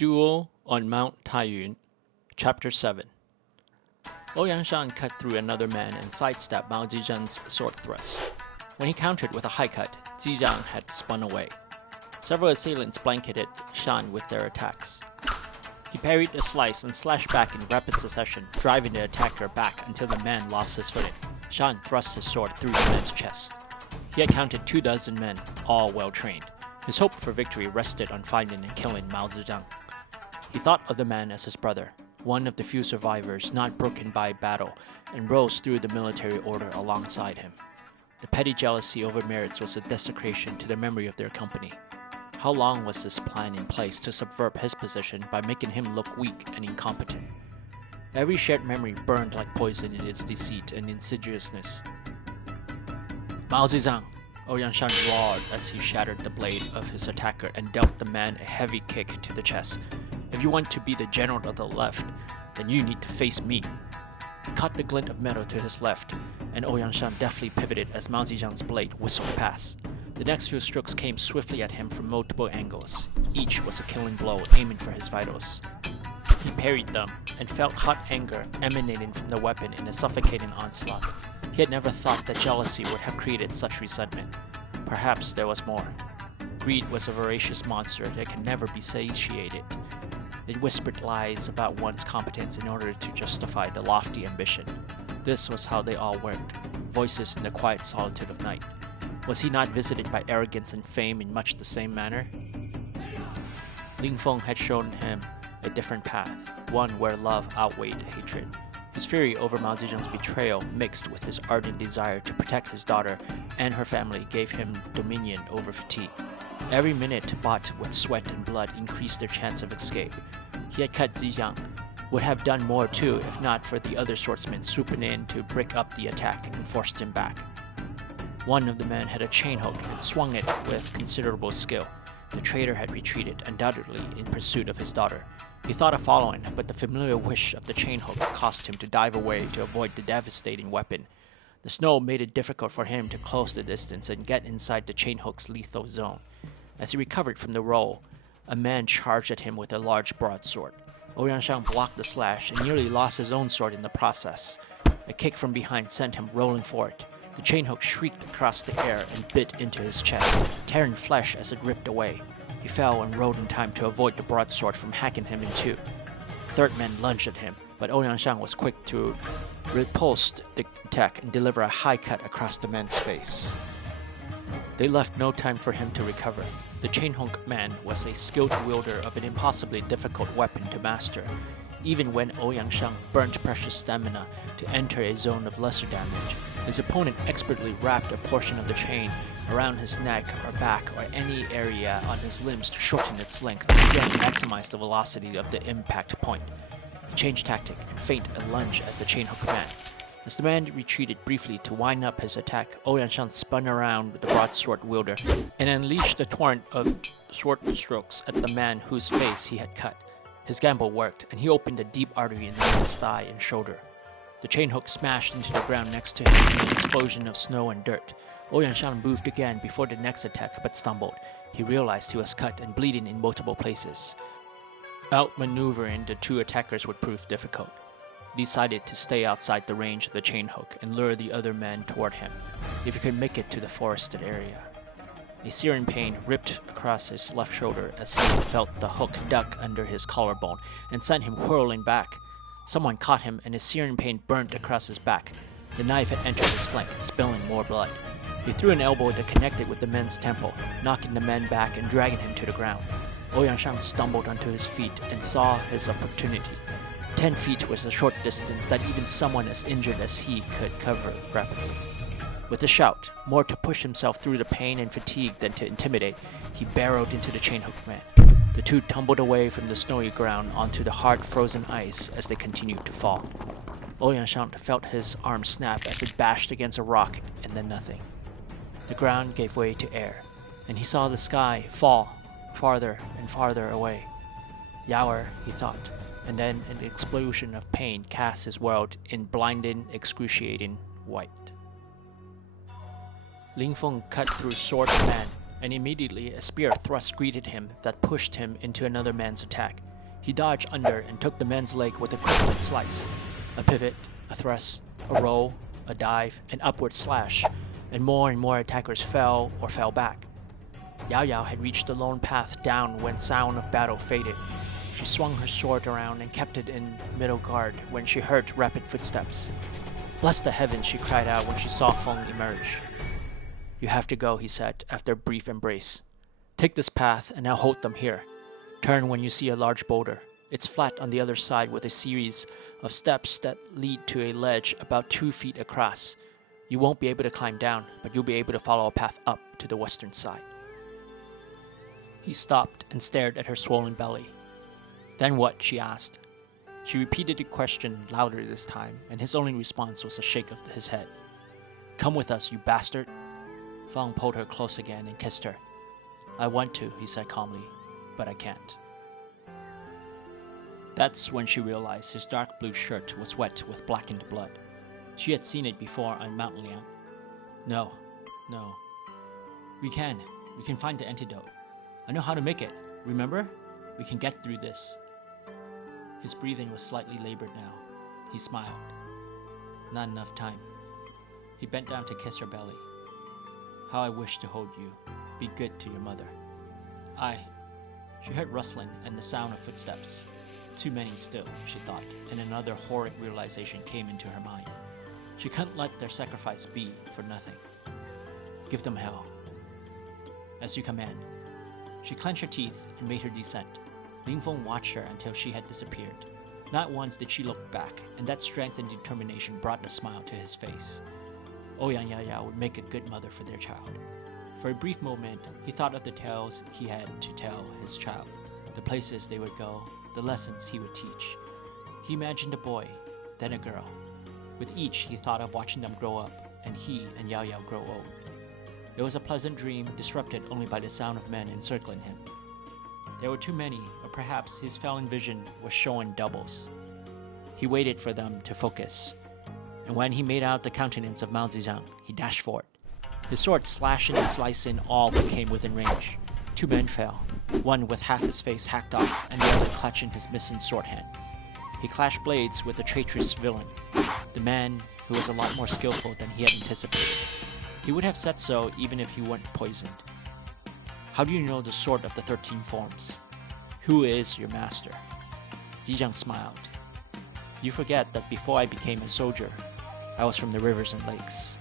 Duel on Mount Taiyuan, Chapter 7. Ouyang cut through another man and sidestepped Mao Zizhen's sword thrust. When he countered with a high cut, Zizhen had spun away. Several assailants blanketed Shan with their attacks. He parried a slice and slashed back in rapid succession, driving the attacker back until the man lost his footing. Shan thrust his sword through the man's chest. He had counted 24 men, all well trained. His hope for victory rested on finding and killing Mao Zizhen. He thought of the man as his brother, one of the few survivors not broken by battle, and rose through the military order alongside him. The petty jealousy over merits was a desecration to the memory of their company. How long was this plan in place to subvert his position by making him look weak and incompetent? Every shared memory burned like poison in its deceit and insidiousness. Mao Zizhen! Ouyang roared as he shattered the blade of his attacker and dealt the man a heavy kick to the chest. If you want to be the general of the left, then you need to face me. He caught the glint of metal to his left, and Ouyang deftly pivoted as Mao Zizhen's blade whistled past. The next few strokes came swiftly at him from multiple angles. Each was a killing blow aiming for his vitals. He parried them and felt hot anger emanating from the weapon in a suffocating onslaught. He had never thought that jealousy would have created such resentment. Perhaps there was more. Greed was a voracious monster that can never be satiated. It whispered lies about one's competence in order to justify the lofty ambition. This was how they all worked, voices in the quiet solitude of night. Was he not visited by arrogance and fame in much the same manner? Feng had shown him a different path, one where love outweighed hatred. His fury over Mao Zizhen's betrayal mixed with his ardent desire to protect his daughter and her family gave him dominion over fatigue. Every minute bought with sweat and blood increased their chance of escape. He had cut Zizhen, would have done more too if not for the other swordsmen swooping in to break up the attack and forced him back. One of the men had a chain hook and swung it with considerable skill. The traitor had retreated, undoubtedly in pursuit of his daughter. He thought of following, but the familiar whish of the chain hook caused him to dive away to avoid the devastating weapon. The snow made it difficult for him to close the distance and get inside the chain hook's lethal zone. As he recovered from the roll, a man charged at him with a large broadsword. Ouyang blocked the slash and nearly lost his own sword in the process. A kick from behind sent him rolling forward. The chain hook shrieked across the air and bit into his chest, tearing flesh as it ripped away. He fell and rolled in time to avoid the broadsword from hacking him in two. The third man lunged at him, but Ouyang was quick to repulse the attack and deliver a high cut across the man's face. They left no time for him to recover. The chain hook man was a skilled wielder of an impossibly difficult weapon to master. Even when Ouyang burnt precious stamina to enter a zone of lesser damage, his opponent expertly wrapped a portion of the chain around his neck or back or any area on his limbs to shorten its length and again maximize the velocity of the impact point. He changed tactic and feigned a lunge at the chain hook man. As the man retreated briefly to wind up his attack, Ouyang spun around with the broadsword wielder and unleashed a torrent of sword strokes at the man whose face he had cut. His gamble worked, and he opened a deep artery in the man's thigh and shoulder. The chain hook smashed into the ground next to him in an explosion of snow and dirt. Ouyang moved again before the next attack but stumbled. He realized he was cut and bleeding in multiple places. Outmaneuvering the two attackers would prove difficult. He decided to stay outside the range of the chain hook and lure the other men toward him, if he could make it to the forested area. A searing pain ripped across his left shoulder as he felt the hook duck under his collarbone and sent him whirling back. Someone caught him and a searing pain burnt across his back. The knife had entered his flank, spilling more blood. He threw an elbow that connected with the man's temple, knocking the man back and dragging him to the ground. Ouyang stumbled onto his feet and saw his opportunity. 10 feet was a short distance that even someone as injured as he could cover rapidly. With a shout, more to push himself through the pain and fatigue than to intimidate, he barreled into the chain hook man. The two tumbled away from the snowy ground onto the hard frozen ice as they continued to fall. Ouyang felt his arm snap as it bashed against a rock and then nothing. The ground gave way to air, and he saw the sky fall farther and farther away. Yaoyao, he thought, and then an explosion of pain cast his world in blinding, excruciating white. Feng cut through sword and man, and immediately a spear thrust greeted him that pushed him into another man's attack. He dodged under and took the man's leg with a quick slice. A pivot, a thrust, a roll, a dive, an upward slash, and more attackers fell or fell back. Yaoyao had reached the lone path down when sound of battle faded. She swung her sword around and kept it in middle guard when she heard rapid footsteps. "Bless the heavens," she cried out when she saw Feng emerge. "You have to go," he said after a brief embrace. "Take this path and I'll hold them here. Turn when you see a large boulder. It's flat on the other side with a series of steps that lead to a ledge about 2 feet across. You won't be able to climb down, but you'll be able to follow a path up to the western side." He stopped and stared at her swollen belly. "Then what?" she asked. She repeated the question louder this time, and his only response was a shake of his head. "Come with us, you bastard." Feng pulled her close again and kissed her. "I want to," he said calmly, "but I can't." That's when she realized his dark blue shirt was wet with blackened blood. She had seen it before on Mount Liang. No. We can find the antidote. I know how to make it. Remember? We can get through this." His breathing was slightly labored now. He smiled. "Not enough time." He bent down to kiss her belly. "How I wish to hold you. Be good to your mother." She heard rustling and the sound of footsteps. Too many still, she thought, and another horrid realization came into her mind. She couldn't let their sacrifice be for nothing. "Give them hell." "As you command." She clenched her teeth and made her descent. Ling Feng watched her until she had disappeared. Not once did she look back, and that strength and determination brought a smile to his face. Ouyang Yaoyao would make a good mother for their child. For a brief moment, he thought of the tales he had to tell his child, the places they would go, the lessons he would teach. He imagined a boy, then a girl. With each, he thought of watching them grow up, and he and Yaoyao grow old. It was a pleasant dream, disrupted only by the sound of men encircling him. There were too many, or perhaps his failing vision was showing doubles. He waited for them to focus, and when he made out the countenance of Mao Zizhen, he dashed forward. His sword slashing and slicing all but came within range. 2 men fell, one with half his face hacked off, and the other clutching his missing sword hand. He clashed blades with the traitorous villain, the man who was a lot more skillful than he had anticipated. He would have said so even if he weren't poisoned. "How do you know the sword of the 13 forms? Who is your master?" Zizhen smiled. "You forget that before I became a soldier, I was from the rivers and lakes.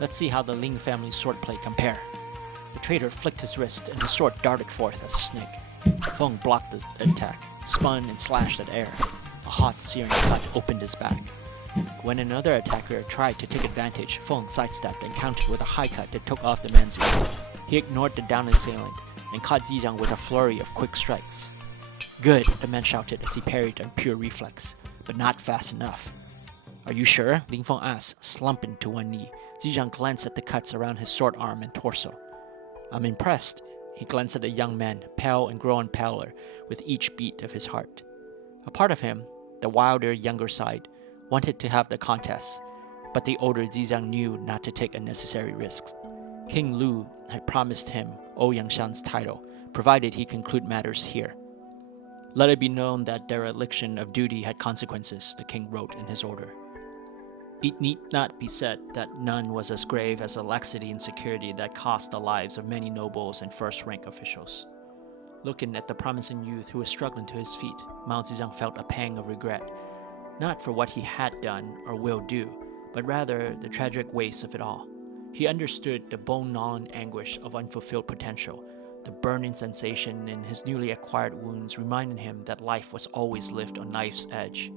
Let's see how the Ling family swordplay compare." The traitor flicked his wrist and his sword darted forth as a snake. Feng blocked the attack, spun and slashed at air. A hot, searing cut opened his back. When another attacker tried to take advantage, Feng sidestepped and countered with a high cut that took off the man's ear. He ignored the down assailant and caught Zizhen with a flurry of quick strikes. "Good," the man shouted as he parried on pure reflex, "but not fast enough." "Are you sure?" Ling Feng asked, slumping to one knee. Zizhen glanced at the cuts around his sword arm and torso. "I'm impressed." He glanced at the young man, pale and growing paler with each beat of his heart. A part of him, the wilder, younger side, wanted to have the contest, but the older Zizhen knew not to take unnecessary risks. King Lu had promised him Ouyang Shan's title, provided he conclude matters here. "Let it be known that dereliction of duty had consequences," the king wrote in his order. It need not be said that none was as grave as the laxity and security that cost the lives of many nobles and first-rank officials. Looking at the promising youth who was struggling to his feet, Mao Zizhen felt a pang of regret, not for what he had done or will do, but rather the tragic waste of it all. He understood the bone-gnawing anguish of unfulfilled potential, the burning sensation in his newly acquired wounds reminding him that life was always lived on knife's edge.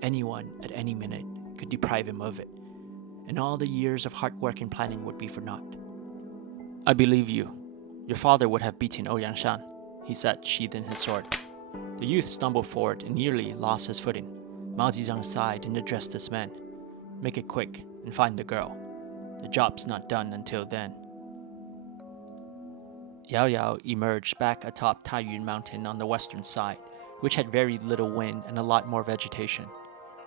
Anyone, at any minute, could deprive him of it, and all the years of hard work and planning would be for naught. "I believe you. Your father would have beaten Ouyang Shan," he said, sheathing his sword. The youth stumbled forward and nearly lost his footing. Mao Zizhen sighed and addressed his men. "Make it quick and find the girl. The job's not done until then." Yaoyao emerged back atop Taiyuan mountain on the western side, which had very little wind and a lot more vegetation.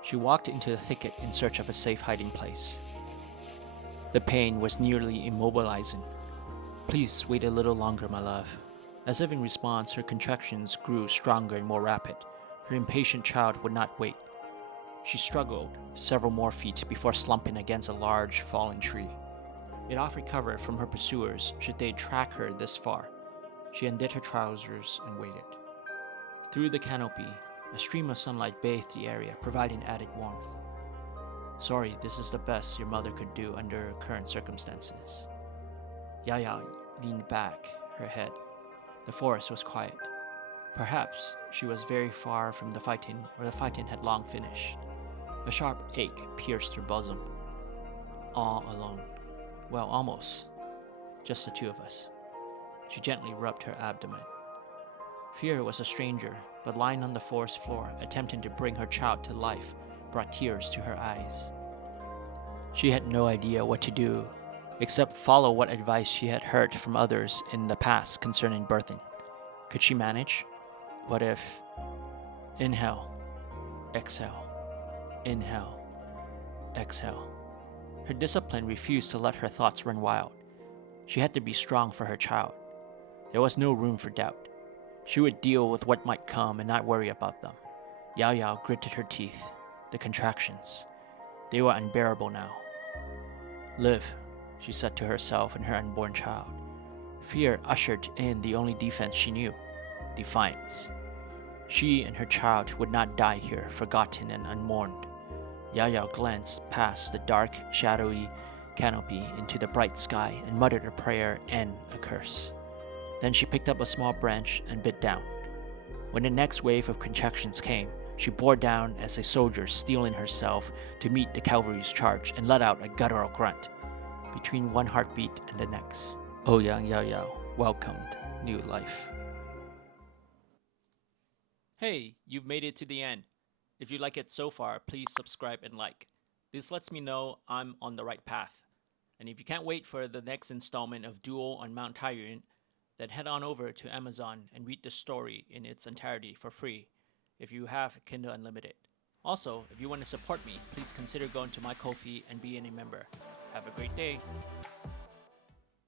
She walked into the thicket in search of a safe hiding place. The pain was nearly immobilizing. "Please wait a little longer, my love." As if in response, her contractions grew stronger and more rapid. Her impatient child would not wait. She struggled several more feet before slumping against a large fallen tree. It offered cover from her pursuers should they track her this far. She undid her trousers and waited. Through the canopy, a stream of sunlight bathed the area, providing added warmth. Sorry, this is the best your mother could do under current circumstances. Yaoyao leaned back her head. The forest was quiet. Perhaps she was very far from the fighting, or the fighting had long finished. A sharp ache pierced her bosom. All alone. Well, almost. Just the two of us. She gently rubbed her abdomen. Fear was a stranger, but lying on the forest floor, attempting to bring her child to life, brought tears to her eyes. She had no idea what to do, except follow what advice she had heard from others in the past concerning birthing. Could she manage? What if... Inhale, exhale, inhale, exhale. Her discipline refused to let her thoughts run wild. She had to be strong for her child. There was no room for doubt. She would deal with what might come and not worry about them. Yaoyao gritted her teeth. The contractions. They were unbearable now. Live, she said to herself and her unborn child. Fear ushered in the only defense she knew, defiance. She and her child would not die here, forgotten and unmourned. Yaoyao glanced past the dark, shadowy canopy into the bright sky and muttered a prayer and a curse. Then she picked up a small branch and bit down. When the next wave of contractions came, she bore down as a soldier steeling herself to meet the cavalry's charge and let out a guttural grunt. Between one heartbeat and the next, Ouyang Yaoyao welcomed new life. Hey, you've made it to the end. If you like it so far, please subscribe and like. This lets me know I'm on the right path. And if you can't wait for the next installment of Duel on Mt Taiyuan, then head on over to Amazon and read the story in its entirety for free if you have Kindle Unlimited. Also, if you want to support me, please consider going to my Ko-fi and being a member. Have a great day.